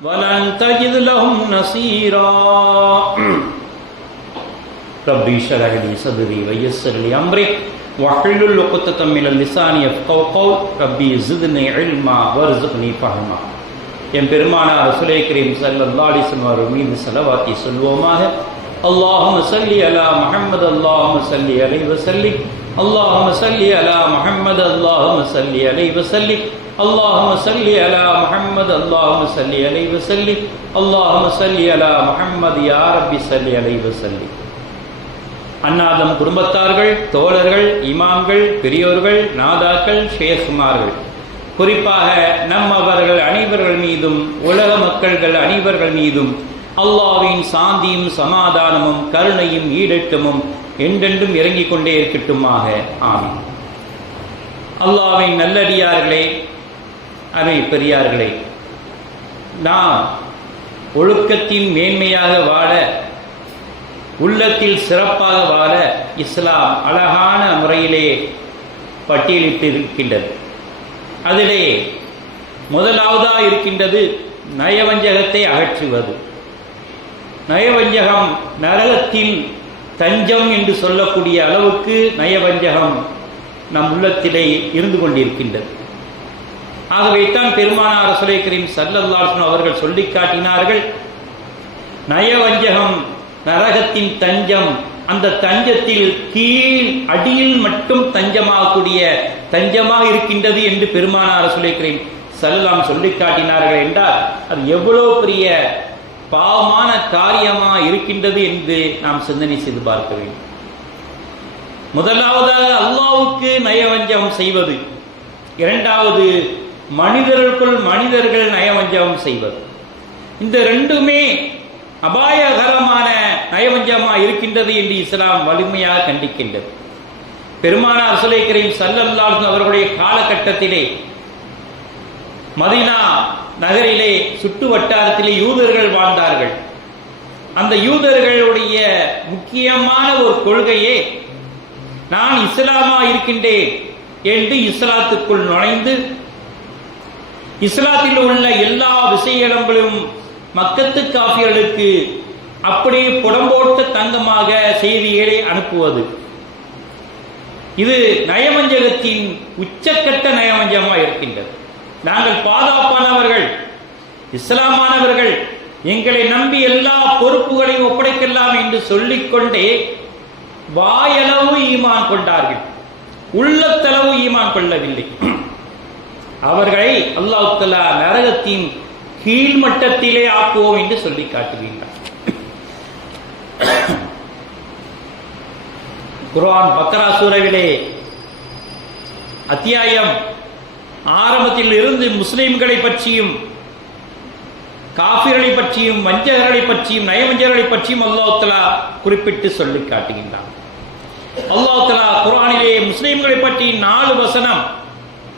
ولن تجد لهم نصيرا ربي اشرح لي صدري ويسر لي امري واحلل عقدة من اللسان يفقهوا قول ربي زدني علما وارزقني فهما என் பெருமானார் ரசூலை கரீம் ஸல்லல்லாஹு அலைஹி வஸல்லம் அவர்கள் மீது ஸலவாத்தி சொல்வோமாக اللهم صل على محمد اللهم صل عليه وسلم اللهم صل على محمد اللهم صل عليه وسلم اللهم صل على محمد اللهم صل عليه وسلم اللهم صل على محمد يا ربي صل عليه وسلم அன்னாதம் குடும்பத்தார்கள் தோழர்கள் இமாம்கள் பெரியோர்கள் நாதாக்கள் ஷேகுமார்கள் குறிப்பாக நம்மவர்கள் அனைவர்கள் மீதும் உலக மக்கள்கள் அனைவர்கள் மீதும் அல்லாவின் சாந்தியும் சமாதானமும் கருணையும் ஈடேற்றமும் என்றென்றும் இறங்கிக் கொண்டே இருக்கட்டுமாக ஆமீன் அல்லாவின் நல்லடியார்களே அவை பெரியார்களே நாம் ஒழுக்கத்தின் மேன்மையாக வாழ உள்ளத்தில் சிறப்பாக வாழ இஸ்லாம் அழகான முறையிலே பட்டியலிட்டு இருக்கின்றது அதிலே முதலாவதாக இருக்கின்றது நயவஞ்சகத்தை அகற்றுவது. நயவஞ்சகம் நரகத்தில் தஞ்சம் என்று சொல்லக்கூடிய அளவுக்கு நயவஞ்சகம் நம் உள்ளத்திலே இருந்து கொண்டிருக்கின்றது. ஆகவேத்தான் பெருமானார் ரசூலை கரீம் சல்லல்லாசன் அவர்கள் சொல்லி காட்டினார்கள் நயவஞ்சகம் நரகத்தின் தஞ்சம் அந்த தஞ்சத்தில் கீழ் அடியில் மட்டும் தஞ்சமாகக்கூடிய தஞ்சமாக இருக்கின்றது என்று பெருமானார் ரசூலை சல்லாம் சொல்லி காட்டினார்கள் என்றால் அது எவ்வளவு பெரிய பாவமான காரியமா இருக்கின்றது என்று நாம் சிந்தனை செய்து பார்க்க வேண்டும். முதலாவதாக அல்லாவுக்கு நயவஞ்சகம் செய்வது இரண்டாவது மனிதர்களுக்குள் மனிதர்கள் நயவஞ்சகம் செய்வது. இந்த ரெண்டுமே அபாயகரமான நயவஞ்சமா இருக்கின்றது என்று இஸ்லாம் வலிமையாக கண்டிக்கின்றது. பெருமானார் சுலை கரீம் சல்லல்லாஹு அவர்களுடைய காலகட்டத்திலே மதினா நகரிலே சுட்டு வட்டாரத்திலே யூதர்கள் வாழ்ந்தார்கள். அந்த யூதர்களுடைய முக்கியமான ஒரு கொள்கையே நான் இஸ்லாமா இருக்கின்றேன் என்று இஸ்லாத்துக்குள் நுழைந்து இஸ்லாத்தில் உள்ள எல்லா விஷயங்களும் மக்கத்து காஃபியர்களுக்கு அப்படியே புடம்போட்ட தங்கமாக செய்திகளை அனுப்புவது. இது நயமஞ்சகத்தின் உச்சக்கட்ட நயமஞ்சமாக இருக்கின்றது. நாங்கள் பாதுகாப்பானவர்கள் இஸ்லாமானவர்கள் எங்களை நம்பி எல்லா பொறுப்புகளையும் ஒப்படைக்கலாம் என்று சொல்லிக்கொண்டே வாயளவு ஈமான் கொண்டார்கள். உள்ளத்தளவு ஈமான் கொள்ளவில்லை. அவர்களை அல்லாஹ் நரகத்தின் கீழ்மட்டத்திலே ஆக்குவோம் என்று சொல்லி காட்டுகின்றார் குரான் பக்ரா சூரவிலே அத்தியாயம் ஆரம்பத்தில் இருந்து முஸ்லிம்களை பற்றியும் காபிர்களை பற்றியும் வஞ்சகர்களை பற்றியும் நயவஞ்சகர்களை பற்றியும் அல்லாஹ் குறிப்பிட்டு சொல்லி காட்டுகின்றான். அல்லாஹ் குரானிலே முஸ்லிம்களை பற்றி நாலு வசனம்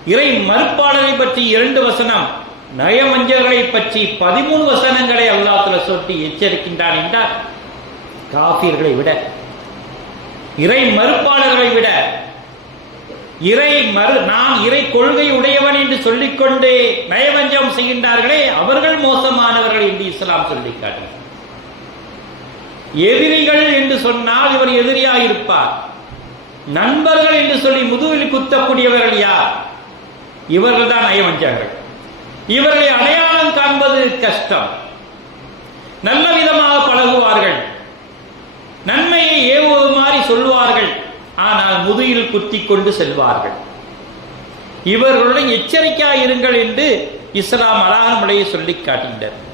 இறை மறுப்பாளரை பற்றி இரண்டு வசனம் நயமஞ்சர்களை பற்றி பதிமூணு வசனங்களை அல்லாத்துல சொல்லி எச்சரிக்கின்றான் என்றால் காபியர்களை விட இறை மறுப்பாளர்களை விட இறை மறு நான் இறை கொள்கை உடையவன் என்று சொல்லிக்கொண்டு நயவஞ்சம் செய்கின்றார்களே அவர்கள் மோசமானவர்கள் என்று இஸ்லாம் சொல்லி காட்டுகிறார் எதிரிகள் என்று சொன்னால் இவர் எதிரியாக இருப்பார் நண்பர்கள் என்று சொல்லி முதுகில் குத்தக்கூடியவர்கள் யார்? இவர்கள் தான் நயவஞ்சகர்கள் இவர்களை அடையாளம் காண்பது கஷ்டம். நல்ல விதமாக பழகுவார்கள். நன்மையை ஏவுவது மாதிரி சொல்லுவார்கள். ஆனால் முதுகில் குத்தி கொண்டு செல்வார்கள். இவர்களுடன் எச்சரிக்கையாக இருங்கள் என்று இஸ்லாம் அழகான சொல்லி காட்டினர்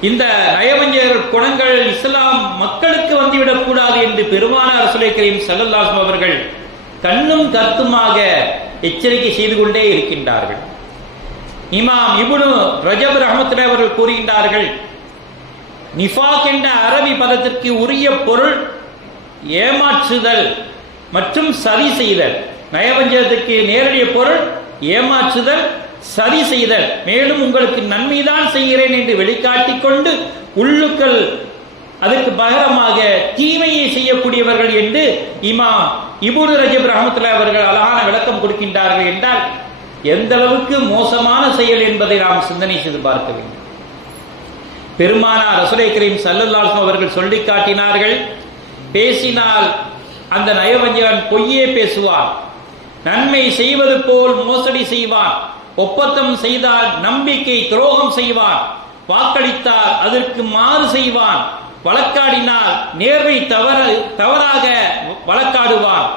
இந்த நயவஞ்சர் குணங்கள் இஸ்லாம் மக்களுக்கு வந்துவிடக் கூடாது என்று பெருமானார் சுலை கரீம் அவர்கள் கண்ணும் கருத்துமாக எச்சரிக்கை செய்து கொண்டே இருக்கின்றார்கள். இமாம் இபுனு ரஜப் ரஹமத்துல அவர்கள் கூறுகின்றார்கள் நிஃபாக் என்ற அரபி பதத்திற்கு உரிய பொருள் ஏமாற்றுதல் மற்றும் சதி செய்தல். நயவஞ்சகத்துக்கு நேரடிய பொருள் ஏமாற்றுதல் சதி செய்தல். மேலும் உங்களுக்கு நன்மைதான் செய்கிறேன் என்று வெளிக்காட்டிக் கொண்டு உள்ளுக்கள் அதற்கு பகரமாக தீமையை செய்யக்கூடியவர்கள் என்று இமாம் இபுரு ரஜிப் ரஹமத்துல்லா அவர்கள் அழகான விளக்கம் கொடுக்கின்றார்கள் என்றால் எந்த அளவுக்கு மோசமான செயல் என்பதை நாம் சிந்தனை செய்து பார்க்க வேண்டும். பெருமானார் ரசுலை கரீம் சல்லல்லாஹு அவர்கள் சொல்லி காட்டினார்கள் பேசினால் அந்த நயவஞ்சகன் பொய்யே பேசுவான் நன்மை செய்வது போல் மோசடி செய்வான் ஒப்பந்தம் செய்தால் நம்பிக்கை துரோகம் செய்வான் வாக்களித்தால் அதற்கு மாறு செய்வான் வழக்காடினால் நேர்வை தவற தவறாக வழக்காடுவான்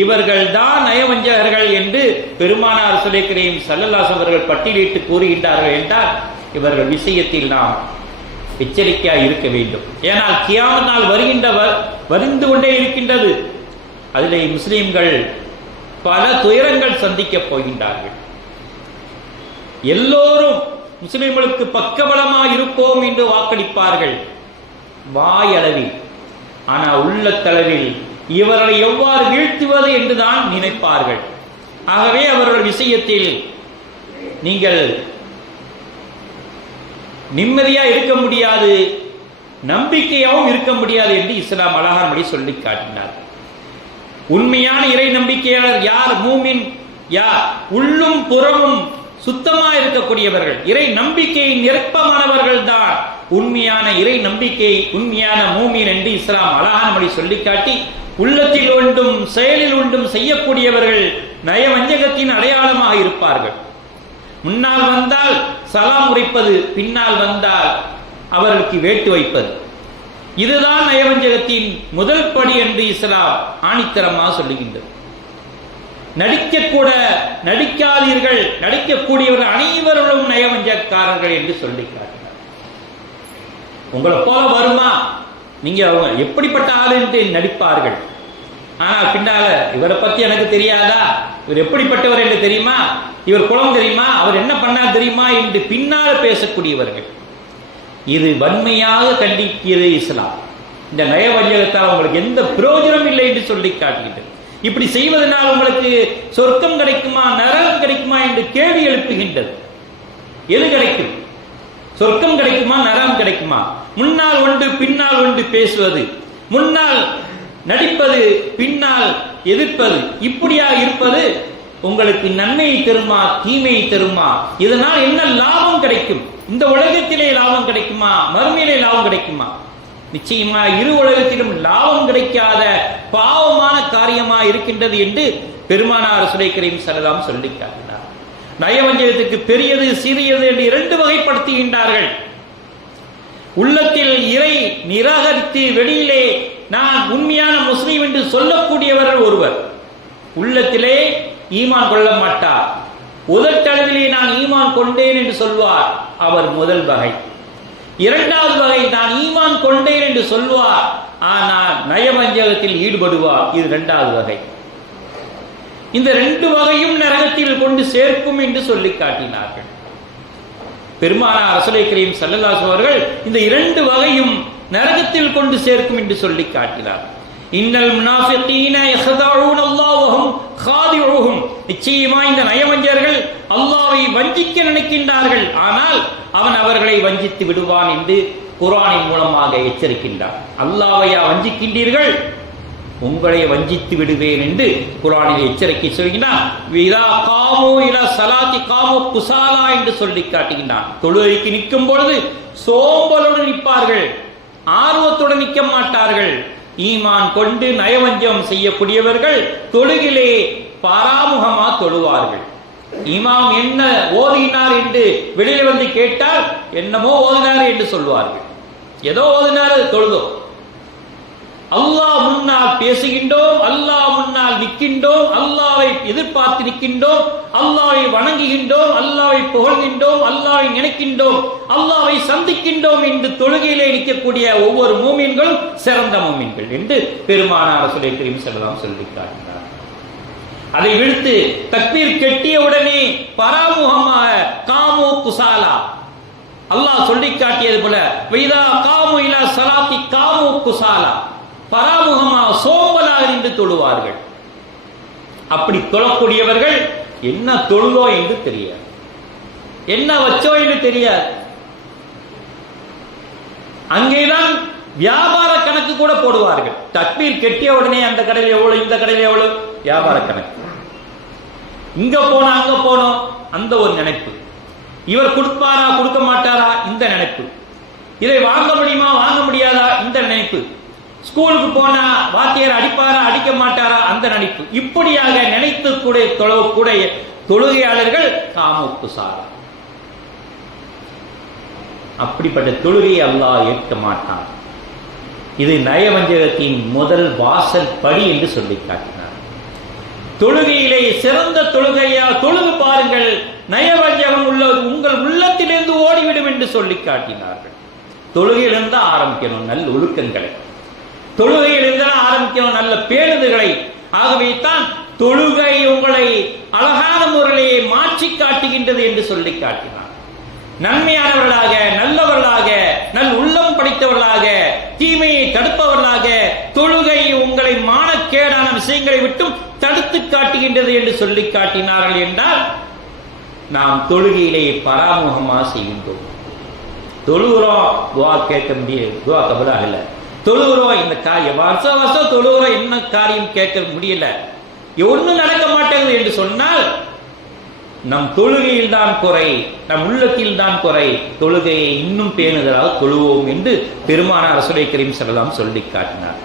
இவர்கள் தான் நயவஞ்சகர்கள் என்று பெருமானார் சுலேக்கரையும் சல்லல்லாஸ் அவர்கள் பட்டியலிட்டு கூறுகின்றார்கள் என்றால் இவர்கள் விஷயத்தில் நாம் எச்சரிக்கையாக இருக்க வேண்டும். ஏனால் கியாம நாள் வருகின்ற வருந்து கொண்டே இருக்கின்றது. அதிலே முஸ்லிம்கள் பல துயரங்கள் சந்திக்கப் போகின்றார்கள். எல்லோரும் முஸ்லிம்களுக்கு பக்கபலமாக இருப்போம் என்று வாக்களிப்பார்கள். வாயளவில். ஆனால் உள்ளத்தளவில் இவர்களை எவ்வாறு வீழ்த்துவது என்றுதான் நினைப்பார்கள். ஆகவே அவர்கள் விஷயத்தில் நீங்கள் நிம்மதியா இருக்க முடியாது நம்பிக்கையாகவும் இருக்க முடியாது என்று இஸ்லாம் அழகான்படி சொல்லி காட்டினார். உண்மையான இறை நம்பிக்கையாளர் யார்? மூமின் யார்? உள்ளும் புறமும் சுத்தமா இருக்கக்கூடியவர்கள் இறை நம்பிக்கையின் நிரப்பமானவர்கள் தான் உண்மையான இறை நம்பிக்கை உண்மையான மூமின் என்று இஸ்லாம் அழகான மொழி சொல்லிக்காட்டி உள்ளத்தில் ஒன்றும் செயலில் ஒன்றும் செய்யக்கூடியவர்கள் நயவஞ்சகத்தின் அடையாளமாக இருப்பார்கள். முன்னால் வந்தால் சலாம் உரைப்பது பின்னால் வந்தால் அவர்களுக்கு வேட்டு வைப்பது. இதுதான் நயவஞ்சகத்தின் முதல் படி என்று இஸ்லாம் ஆணித்தரமாக சொல்லுகின்றது. நடிக்கக்கூட நடிக்காதீர்கள் நடிக்கக்கூடியவர்கள் அனைவர்களும் நயவஞ்சக்காரர்கள் என்று சொல்லி காட்டினார் உங்களை போல வருமா? நீங்க அவங்க எப்படிப்பட்ட ஆள் என்று நடிப்பார்கள். ஆனா பின்னால இவரை பத்தி எனக்கு தெரியாதா? இவர் எப்படிப்பட்டவர் என்று தெரியுமா? இவர் குளம் தெரியுமா? அவர் என்ன பண்ணார் தெரியுமா? என்று பின்னால் பேசக்கூடியவர்கள். இது வன்மையாக கண்டிக்கிறது இஸ்லாம். இந்த நயவஞ்சகத்தால் உங்களுக்கு எந்த பிரயோஜனம் இல்லை என்று சொல்லி காட்டுகின்றது. இப்படி செய்வதனால் உங்களுக்கு சொர்க்கம் கிடைக்குமா நரகம் கிடைக்குமா என்று கேள்வி எழுப்புகின்றது. எது கிடைக்கும்? சொர்க்கம் கிடைக்குமா நரகம் கிடைக்குமா? முன்னால் ஒன்று பின்னால் ஒன்று பேசுவது. முன்னால் நடிப்பது பின்னால் எதிர்ப்பது. இப்படியா இருப்பது? உங்களுக்கு நன்மையை தருமா தீமையை தருமா? இதனால் என்ன லாபம் கிடைக்கும்? இந்த உலகத்திலே லாபம் கிடைக்குமா? மறுமையிலே லாபம் கிடைக்குமா? நிச்சயமா இரு உலகத்திலும் லாபம் கிடைக்காத பாவமான காரியமா இருக்கின்றது என்று பெருமானார் சுலைக்கரையும் சரதாம் சொல்லி காட்டினார் நயவஞ்சகத்துக்கு பெரியது சிறியது என்று இரண்டு வகைப்படுத்துகின்றார்கள். உள்ளத்தில் இறை நிராகரித்து வெளியிலே நான் உண்மையான முஸ்லீம் என்று சொல்லக்கூடியவர்கள் ஒருவர். உள்ளத்திலே ஈமான் கொள்ள மாட்டார். உதட்டளவிலே நான் ஈமான் கொண்டேன் என்று சொல்வார். அவர் முதல் வகை. இரண்டாவது வகை நான் ஈமான் கொண்டேன் என்று சொல்வார். ஆனால் நயவஞ்சகத்தில் ஈடுபடுவார். இது இரண்டாவது வகை. இந்த ரெண்டு வகையும் நரகத்தில் கொண்டு சேர்க்கும் என்று சொல்லி காட்டினார்கள். பெருமானார் ரசூலை கரீம் சல்லல்லாஹு அவர்கள் இந்த இரண்டு வகையும் நரகத்தில் கொண்டு சேர்க்கும் என்று சொல்லி காட்டினார். இன்னல் முனாஃபிகீன யஹதஊன அல்லாஹ்வஹும் காதிஉஹும் நிச்சயமா இந்த நயவஞ்சர்கள் அல்லாவை வஞ்சிக்க நினைக்கின்றார்கள். ஆனால் அவன் அவர்களை வஞ்சித்து விடுவான் என்று குரானின் மூலமாக எச்சரிக்கின்றார் அல்லாவையா வஞ்சிக்கின்றீர்கள்? உங்களை வஞ்சித்து விடுவேன் என்று குரானில் எச்சரிக்கை சொல்கிறான் விதா சலாத்தி குசாலா என்று சொல்லி காட்டுகின்றான். தொழுகைக்கு நிற்கும் பொழுது சோம்பலுடன் நிற்பார்கள். ஆர்வத்துடன் நிற்க மாட்டார்கள். ஈமான் கொண்டு நயவஞ்சம் செய்யக்கூடியவர்கள் தொழுகிலே பராமுகமா தொழுவார்கள். இமாம் என்ன ஓதினார் என்று வெளியில வந்து கேட்டால் என்னமோ ஓதினார் என்று சொல்வார்கள் ஏதோ ஓதினார் தொழுதோம் அல்லாஹ் முன்னால் பேசுகின்றோம் அல்லாஹ் முன்னால் நிற்கின்றோம் அல்லாவை எதிர்பார்த்து நிற்கின்றோம் அல்லாவை வணங்குகின்றோம் அல்லாவை புகழ்கின்றோம் அல்லாவை நினைக்கின்றோம் அல்லாவை சந்திக்கின்றோம் என்று தொழுகையிலே நிற்கக்கூடிய ஒவ்வொரு மூமின்களும் சிறந்த மூமின்கள் என்று பெருமானார் சொல்லி கிரீம் செல்லலாம் சொல்லிக்காட்டினார் அதை விழுத்து தக்பீர் கெட்டிய உடனே பராமுகமாக காமோ குசாலா. அல்லாஹ் சொல்லி காட்டியது போல வைதா காமு இலா சலாத்தி காமு குசாலா. பராமுகமாக சோம்பலாக நின்று தொழுவார்கள். அப்படி தொழக்கூடியவர்கள் என்ன தொழுதோ என்று தெரியாது. என்ன வச்சோ என்று தெரியாது. அங்கேதான் வியாபார கணக்கு கூட போடுவார்கள். தக்பீர் கெட்டிய உடனே அந்த கடையில் எவ்வளவு இந்த கடையில் எவ்வளவு? வியாபார கணக்கு. இங்க போனோம் அங்க போனோம் அந்த ஒரு நினைப்பு. இவர் கொடுப்பாரா கொடுக்க மாட்டாரா? இந்த நினைப்பு. இதை வாங்க முடியுமா வாங்க முடியாதா? இந்த நினைப்பு. ஸ்கூலுக்கு போனா வாத்தியார் அடிப்பாரா அடிக்க மாட்டாரா? அந்த நினைப்பு. இப்படியாக நினைத்து கூட தொழக்கூடிய தொழுகையாளர்கள் காமுப்பு சாரா. அப்படிப்பட்ட தொழுகையை அல்லாஹ் ஏற்க மாட்டான். இது நயவஞ்சகத்தின் முதல் வாசல் படி என்று சொல்லி காட்டினார். தொழுகையிலே சிறந்த தொழுகையா தொழுது பாருங்கள். நயவஞ்சகம் உள்ள உங்கள் உள்ளத்திலிருந்து ஓடிவிடும் என்று சொல்லி காட்டினார்கள். தொழுகையிலிருந்து ஆரம்பிக்கணும் நல்ல ஒழுக்கங்களை. தொழுகையிலிருந்து ஆரம்பிக்கணும் நல்ல பேருந்துகளை ஆகவே தான் தொழுகை உங்களை அழகான முறையிலே மாற்றி காட்டுகின்றது என்று சொல்லி காட்டினார். நன்மையானவர்களாக நல்லவர்களாக நல் உள்ள படைத்தவர்களாக தீமையை தடுப்பவர்களாக தொழுகை உங்களை மானக்கேடான விஷயங்களை விட்டும் தடுத்து காட்டுகின்றது என்று சொல்லி காட்டினார்கள் என்றால் நாம் தொழுகையிலே பராமுகமாக செய்கின்றோம். தொழுகிறோம் துவா கேட்க முடியாது துவா கபலாக இல்லை. தொழுகிறோம் இந்த காரியம் வருஷம் வருஷம் தொழுகிறோம் என்ன காரியம் கேட்க முடியல. ஒன்றும் நடக்க மாட்டேங்குது என்று சொன்னால் நம் தொழுகையில் தான் குறை நம் உள்ளத்தில் தான் குறை. தொழுகையை இன்னும் பேணுதலாக தொழுவோம் என்று பெருமான அரசுரை கரீம் செல்லலாம் சொல்லி காட்டினார்.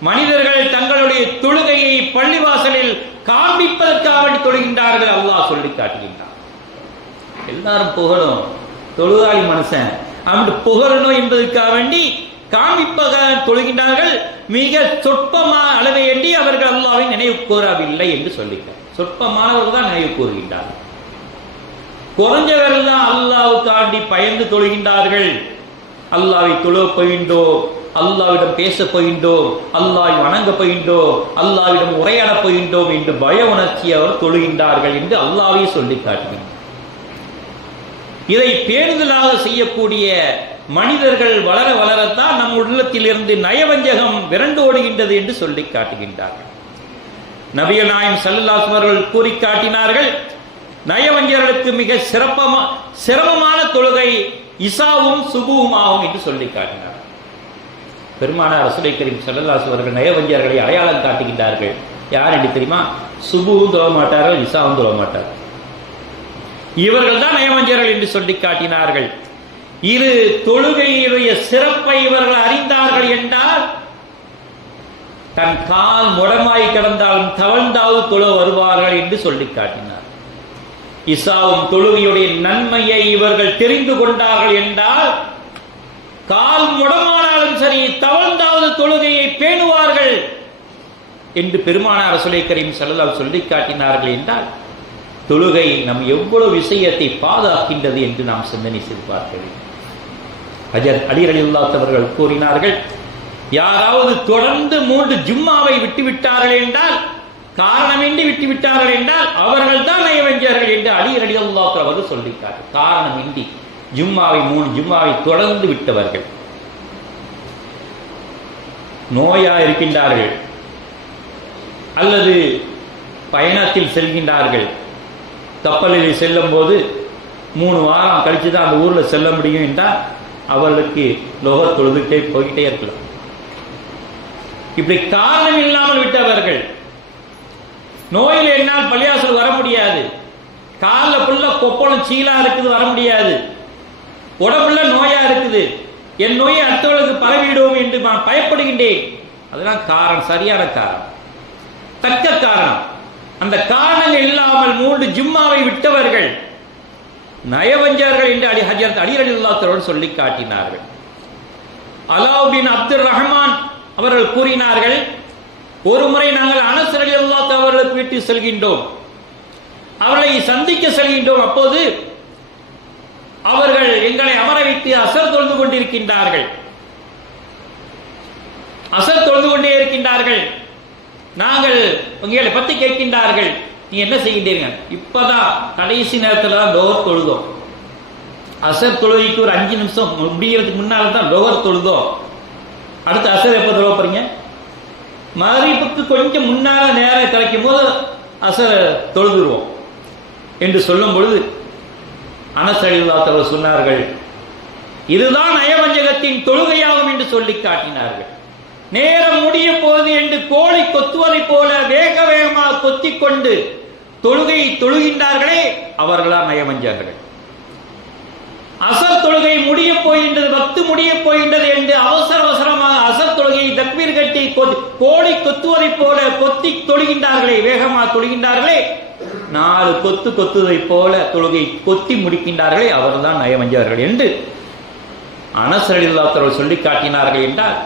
மனிதர்கள் தங்களுடைய தொழுகையை பள்ளிவாசலில் காண்பிப்பதற்காக தொழுகின்றார்கள் அல்லாஹ் சொல்லி காட்டுகின்றார் எல்லாரும் புகழும் தொழுதாளி மனுஷன். அவன் புகழணும் என்பதற்காக வேண்டி காமிப்பக தொழுகின்றார்கள் மிக சொற்பமா அளவை எண்ணி அவர்கள் அல்லாவை நினைவு கூறவில்லை என்று சொல்லிட்டார். சொற்பமானவர்கள் தான் நினைவு கூறுகின்றார்கள். குறைஞ்சவர்கள் தான் அல்லாவுக்காண்டி பயந்து தொழுகின்றார்கள். அல்லாவை தொழுவ போகின்றோம் அல்லாவிடம் பேச போகின்றோம் அல்லாவை வணங்க போகின்றோம் அல்லாவிடம் உரையாட போகின்றோம் என்று பய உணர்ச்சி அவர் தொழுகின்றார்கள் என்று அல்லாவே சொல்லி காட்டுகின்றார் இதை பேணுதலாக செய்யக்கூடிய மனிதர்கள் வளர வளரத்தான் நம் உள்ளத்திலிருந்து நயவஞ்சகம் விரண்டு ஓடுகின்றது என்று சொல்லி காட்டுகின்றார்கள். நபிய நாயம் சல்லாஸ் அவர்கள் கூறி காட்டினார்கள் நயவஞ்சர்களுக்கு மிக சிறப்பமா சிரமமான தொழுகை இசாவும் சுபுவும் ஆகும் என்று சொல்லி காட்டினார் பெருமானார் ரசூலை கரீம் சல்லல்லாஸ் அவர்கள் நயவஞ்சர்களை அடையாளம் காட்டுகின்றார்கள். யார் என்று தெரியுமா? சுபுவும் தொழ மாட்டார்கள் இசாவும் தொழ மாட்டார்கள். இவர்கள் தான் நயவஞ்சர்கள் என்று சொல்லி காட்டினார்கள். இரு தொழுகையுடைய சிறப்பை இவர்கள் அறிந்தார்கள் என்றால் தன் கால் முடமாய் கிடந்தாலும் தவழ்ந்தாவது தொழு வருவார்கள் என்று சொல்லி காட்டினார். இசாவும் தொழுகையுடைய நன்மையை இவர்கள் தெரிந்து கொண்டார்கள் என்றால் கால் முடமானாலும் சரி தவழ்ந்தாவது தொழுகையை பேணுவார்கள் என்று பெருமானார் ரசூலை கரீம் செல்லலால் சொல்லி காட்டினார்கள் என்றால் தொழுகை நம் எவ்வளவு விஷயத்தை பாதுகாக்கின்றது என்று நாம் சிந்தனை செய்து பார்க்க வேண்டும். அஜர் அலிரலில்லாத்தவர்கள் கூறினார்கள் யாராவது தொடர்ந்து மூன்று ஜும்மாவை விட்டு விட்டார்கள் என்றால் காரணமின்றி விட்டு விட்டார்கள் என்றால் அவர்கள் தான் நயவஞ்சர்கள் என்று அலி அலில்லாத்தர் அவர்கள் சொல்லிட்டார்கள். காரணமின்றி ஜும்மாவை மூணு ஜும்மாவை தொடர்ந்து விட்டவர்கள். நோயா இருக்கின்றார்கள். அல்லது பயணத்தில் செல்கின்றார்கள். கப்பலில் செல்லும் போது மூணு வாரம் கழித்து தான் அந்த ஊரில் செல்ல முடியும் என்றால் அவர்களுக்கு லோக தொழுதுட்டே போயிட்டே இருக்கலாம். இப்படி காரணம் இல்லாமல் விட்டவர்கள் நோயில் என்னால் பள்ளியாசல் வர முடியாது. காலில் புள்ள கொப்பளம் சீலா இருக்குது வர முடியாது. உடம்புல நோயா இருக்குது. என் நோயை அடுத்தவர்களுக்கு பரவிடுவோம் என்று நான் பயப்படுகின்றேன். அதெல்லாம் காரணம் சரியான காரணம். தக்க காரணம். அந்த காரணங்கள் இல்லாமல் மூன்று ஜும்மாவை விட்டவர்கள் நயவஞ்சர்கள் என்று அலி ஹஜரத் அலி அலில்லாத்தரோடு சொல்லி காட்டினார்கள். அலாவுதீன் அப்துல் ரஹ்மான் அவர்கள் கூறினார்கள் ஒரு முறை நாங்கள் அனஸ் அலி அல்லாத் அவர்களுக்கு வீட்டு செல்கின்றோம். அவர்களை சந்திக்க செல்கின்றோம். அப்போது அவர்கள் எங்களை அமர வைத்து அசர் தொழுது கொண்டிருக்கின்றார்கள். அசர் தொழுது கொண்டே இருக்கின்றார்கள். நாங்கள் உங்களை பத்தி கேட்கின்றார்கள். நீ என்ன செய்கின்றீங்க இப்பதான் கடைசி நேரத்தில் தான் லோகர் தொழுதோம். அசர் தொழுகைக்கு ஒரு அஞ்சு நிமிஷம் முடிகிறதுக்கு முன்னால தான் லோகர் தொழுதோம். அடுத்து அசர் எப்போ தொழுவ போறீங்க? மகரிப்புக்கு கொஞ்சம் முன்னால நேரம் கிடைக்கும் போது அசர் தொழுதுருவோம் என்று சொல்லும் பொழுது அனசழிவாத்தவர் சொன்னார்கள் இதுதான் நயவஞ்சகத்தின் தொழுகையாகும் என்று சொல்லி காட்டினார்கள். நேரம் முடிய போது என்று கோழி கொத்துவதைப் போல வேக வேகமாக கொத்திக் கொண்டு தொழுகை தொழுகின்றார்களே அவர்களா நயவஞ்சகர்கள் அசர் தொழுகை முடிய போகின்றது பத்து முடிய போகின்றது என்று அவசர அவசரமாக அசர் தொழுகையை தக்மீர் கட்டி கோழி கொத்துவதைப் போல கொத்தி தொழுகின்றார்களே வேகமாக தொழுகின்றார்களே. நாலு கொத்து கொத்துவதைப் போல தொழுகை கொத்தி முடிக்கின்றார்களே அவர்தான் நயவஞ்சகர்கள் என்று அனசரில்லாத்தவர்கள் சொல்லி காட்டினார்கள் என்றால்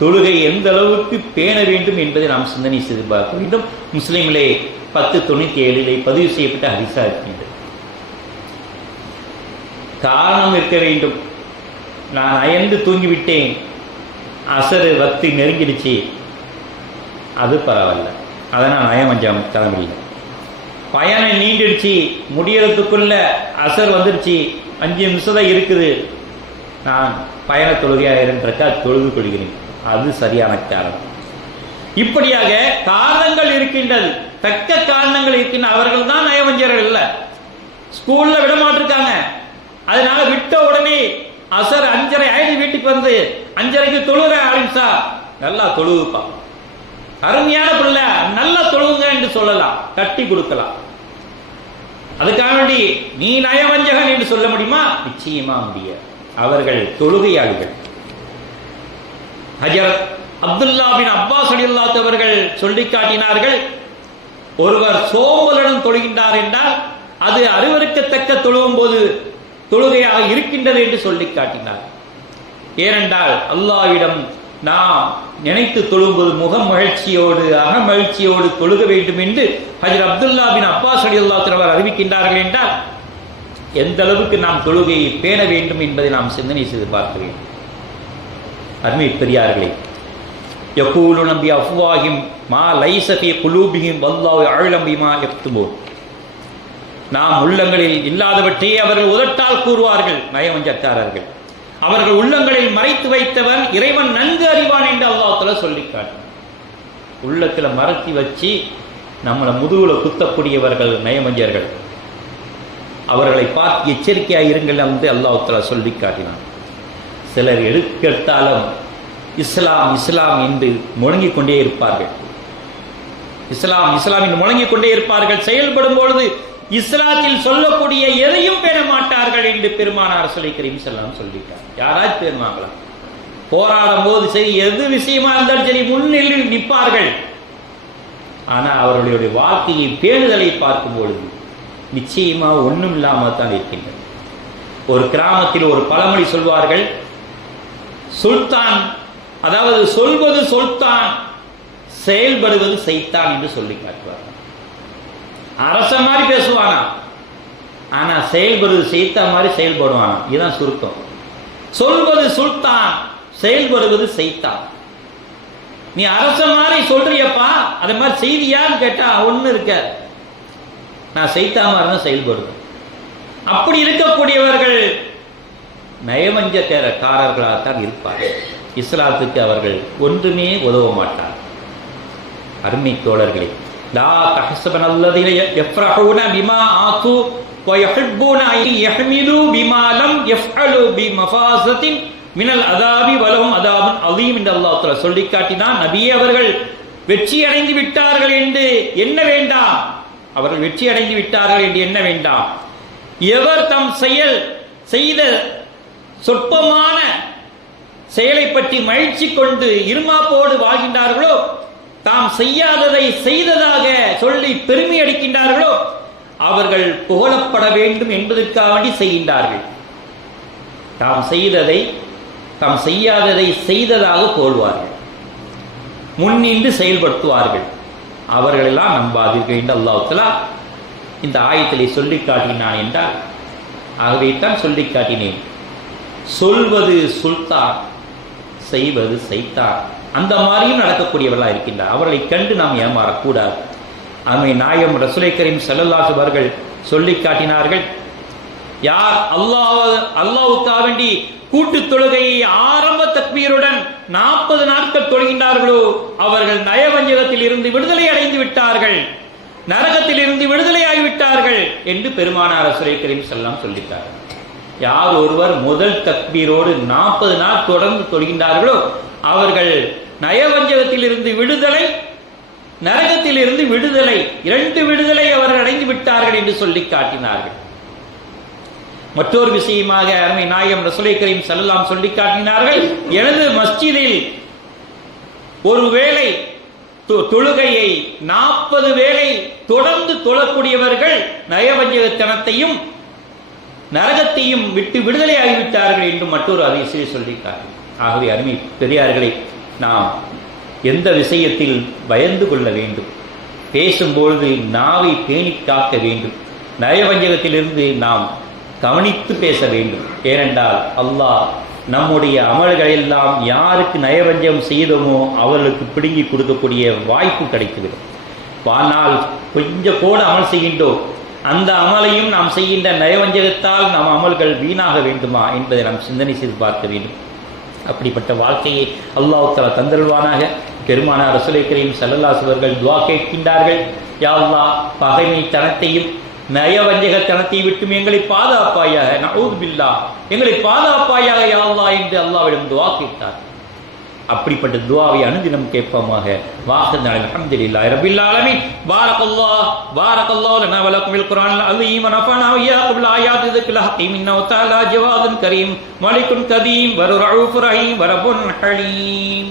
தொழுகை எந்த அளவுக்கு பேண வேண்டும் என்பதை நாம் சிந்தனை செய்து பார்க்க வேண்டும். முஸ்லீம்களே பத்து தொண்ணூத்தி ஏழிலே பதிவு செய்யப்பட்ட ஹரிசா இருக்கின்றது காரணம் இருக்க வேண்டும். நான் அயர்ந்து தூங்கிவிட்டேன். அசரு வக்தி நெருங்கிடுச்சு. அது பரவாயில்ல. அதனால் நயமஞ்சம் கிளம்பில்லை பயணம் நீண்டிடுச்சு. முடியறதுக்குள்ள அசர் வந்துடுச்சு. அஞ்சு நிமிஷம் தான் இருக்குது. நான் பயண தொழுகையாயிரம் ரக்கா தொழுது கொள்கிறேன். அது சரியான காரணம். இப்படியாக காரணங்கள் இருக்கின்றது. தக்க காரணங்கள் இருக்கின்ற அவர்கள் தான் நயவஞ்சர்கள் இல்லை. ஸ்கூல்ல விட மாட்டிருக்காங்க அதனால விட்ட உடனே அசர் அஞ்சரை ஆயிடு வீட்டுக்கு வந்து அஞ்சரைக்கு தொழுகிற ஆரம்பிச்சா நல்லா தொழுவுப்பா அருமையான பிள்ளை. நல்லா தொழுவுங்க என்று சொல்லலாம். கட்டி கொடுக்கலாம். அதுக்காக வேண்டி நீ நயவஞ்சகன் என்று சொல்ல முடியுமா? நிச்சயமா முடியாது. அவர்கள் தொழுகையாளிகள். ஹஜரத் அப்துல்லா பின் அப்பாஸ் அலில்லாத் அவர்கள் சொல்லி காட்டினார்கள் ஒருவர் சோம்பலுடன் தொழுகின்றார் என்றால் அது அறிவறுக்கத்தக்க தொழுவும் போது தொழுகையாக இருக்கின்றது என்று சொல்லி காட்டினார். ஏனென்றால் அல்லாவிடம் நாம் நினைத்து தொழும்போது முக மகிழ்ச்சியோடு அக மகிழ்ச்சியோடு தொழுக வேண்டும் என்று ஹஜர் அப்துல்லா பின் அப்பாஸ் அலி அவர் அறிவிக்கின்றார்கள் என்றால் எந்த அளவுக்கு நாம் தொழுகையை பேண வேண்டும் என்பதை நாம் சிந்தனை செய்து பார்க்க வேண்டும். அருமை பெரியார்களே யகூலு நம்பி அஃப்வாஹிம் மா லைசபி குலூபிஹிம் வல்லாஹு அழலம் பிமா யக்துபூன் நாம் உள்ளங்களில் இல்லாதவற்றையே அவர்கள் உதட்டால் கூறுவார்கள். நயவஞ்சக்காரர்கள் அவர்கள் உள்ளங்களில் மறைத்து வைத்தவன் இறைவன் நன்கு அறிவான் என்று அல்லாத்துல சொல்லி காட்டினான் உள்ளத்துல மறைச்சி வச்சு நம்மளை முதுகுல குத்தக்கூடியவர்கள் நயவஞ்சர்கள். அவர்களை பார்த்து எச்சரிக்கையாக இருங்கள் என்று அல்லாஹ்தஆலா சொல்லி காட்டினான் சிலர் எடுக்கெடுத்தாலும் இஸ்லாம் இஸ்லாம் என்று முழங்கிக் கொண்டே இருப்பார்கள். இஸ்லாம் இஸ்லாம் என்று முழங்கிக் கொண்டே இருப்பார்கள். செயல்படும் பொழுது இஸ்லாத்தில் சொல்லக்கூடிய எதையும் பெற மாட்டார்கள் என்று பெருமானார் சொல்லி கரீம் செல்லாம் சொல்லிட்டார். யாராச்சும் பெருமாங்களா? போராடும் போது சரி எது விஷயமா இருந்தாலும் சரி முன்னில் நிற்பார்கள். ஆனா அவர்களுடைய வாழ்க்கையை பேணுதலை பார்க்கும் பொழுது நிச்சயமா ஒண்ணும் இல்லாமல் தான் இருக்கின்றது. ஒரு கிராமத்தில் ஒரு பழமொழி சொல்வார்கள் சுல்தான் அதாவது சொல்வது சொல்தான் செயல்படுவது செய்தான் என்று சொல்லி காட்டுவார் அரச மாதிரி பேசுவானா? ஆனா செயல்படுவது செய்தா மாதிரி செயல்படுவானா? இதுதான் சுருக்கம். சொல்வது சுல்தான் செயல்படுவது செய்தான். நீ அரச மாதிரி சொல்றியப்பா அது மாதிரி செய்தியான்னு கேட்டா ஒண்ணு இருக்க. நான் செய்தா மாதிரி தான் செயல்படுவேன். அப்படி இருக்கக்கூடியவர்கள் நயவஞ்சக்காரர்களாகத்தான் இருப்பார்கள் இஸ்லாத்துக்கு அவர்கள் ஒன்றுமே உதவ மாட்டார் அருமை தோழர்களே லா தஹசபன் அல்லதீன யஃப்ரஹூன பிமா ஆத்து ويحبون أن يحملوا بما لم يفعلوا بمفازة மினல் அதாபி வலவும் அதாபுன் அலீம் என்று அல்லாஹ் தஆலா சொல்லி காட்டினான் நபியே அவர்கள் வெற்றி அடைந்து விட்டார்கள் என்று என்ன வேண்டாம் அவர்கள் வெற்றி அடைந்து விட்டார்கள் என்று என்ன வேண்டாம் எவர் தம் செயல் செய்த சொற்பமான செயலை பற்றி மகிழ்ச்சி கொண்டு இருமாப்போடு வாழ்கின்றார்களோ? தாம் செய்யாததை செய்ததாக சொல்லி பெருமை அடிக்கின்றார்களோ அவர்கள் புகழப்பட வேண்டும் என்பதற்காக வேண்டி செய்கின்றார்கள். தாம் செய்ததை தாம் செய்யாததை செய்ததாக போல்வார்கள் முன்னின்று செயல்படுத்துவார்கள். அவர்களெல்லாம் நம்பாதீர்கள் என்று அல்லாஹ்தலா இந்த ஆயத்திலே சொல்லி காட்டினான் என்றால் ஆகவே தான் சொல்லி காட்டினேன். சொல்வது சுல்தான் செய்வது சைத்தார் அந்த மாதிரியும் நடக்கக்கூடியவர்களாக இருக்கின்றார். அவர்களை கண்டு நாம் ஏமாறக்கூடாது. அவை நாயம் ரசுலை கரீம் செல்லல்லாஸ் அவர்கள் சொல்லி காட்டினார்கள் யார் அல்லாஹ் அல்லாவுக்காக வேண்டி கூட்டு தொழுகையை ஆரம்ப தக்மீருடன் நாற்பது நாட்கள் தொழுகின்றார்களோ அவர்கள் நயவஞ்சகத்தில் இருந்து விடுதலை அடைந்து விட்டார்கள். நரகத்தில் இருந்து விடுதலை ஆகிவிட்டார்கள் என்று பெருமானார் ரசுலை செல்லாம் சொல்லிட்டார்கள் யார் ஒருவர் முதல் தக்பீரோடு நாற்பது நாள் தொடர்ந்து தொழுகின்றார்களோ அவர்கள் நயவஞ்சகத்திலிருந்து விடுதலை நரகத்திலிருந்து விடுதலை இரண்டு விடுதலை அவர்கள் அடைந்து விட்டார்கள் என்று சொல்லி காட்டினார்கள். மற்றொரு விஷயமாக அருமை நாயகம் ரசுலை கரீம் செல்லலாம் சொல்லி காட்டினார்கள் எனது மஸ்ஜிதில் ஒருவேளை தொ- தொழுகையை நாற்பது வேளை தொடர்ந்து தொழக்கூடியவர்கள் நயவஞ்சகத்தனத்தையும் நரகத்தையும் விட்டு விடுதலை ஆகிவிட்டார்கள் என்று மற்றொரு அதிசயை சொல்லிட்டார்கள் ஆகவே அருமை பெரியார்களை நாம் எந்த விஷயத்தில் பயந்து கொள்ள வேண்டும்? பேசும்பொழுது நாவை பேணி காக்க வேண்டும். நயவஞ்சகத்திலிருந்து நாம் கவனித்து பேச வேண்டும். ஏனென்றால் அல்லாஹ் நம்முடைய அமல்களெல்லாம் யாருக்கு நயவஞ்சகம் செய்தோமோ அவர்களுக்கு பிடுங்கி கொடுக்கக்கூடிய வாய்ப்பு கிடைத்துவிடும் ஆனால் கொஞ்சம் கூட அமல் செய்கின்றோம். அந்த அமலையும் நாம் செய்கின்ற நயவஞ்சகத்தால் நம் அமல்கள் வீணாக வேண்டுமா என்பதை நாம் சிந்தனை செய்து பார்க்க வேண்டும். அப்படிப்பட்ட வாழ்க்கையை அல்லாஹ் தந்தருள்வானாக. பெருமானார் ரசூலை கரீம் ஸல்லல்லாஹு அவர்கள் துவா கேட்கின்றார்கள். யாவ்லா பகைமை தனத்தையும் நயவஞ்சகத்தனத்தை விட்டும் எங்களை பாதுகாப்பாயாக நவுது பில்லா எங்களை பாதுகாப்பாயாக யாவ்லா என்று அல்லாவிடம் துவா கேட்டார். அப்படிப்பட்ட துவாவை அனுதினம் கேட்போமாக. வாசல் நாள் அல்ஹம்துலில்லாஹி ரப்பில் ஆலமீன். பாரக்கல்லாஹ் லனா வலக்கும் லக்கும் பில் அலீம் நஃபனா வ இய்யாக்கும் பில் ஆயாத்தி திக்ரில் ஹக்கீம் இன்னஹு தஆலா ஜவாதுன் கரீம். மலிக்குன் கதீம் வ ரഊஃபுர் ரஹீம் வரபுன் ஹலீம்.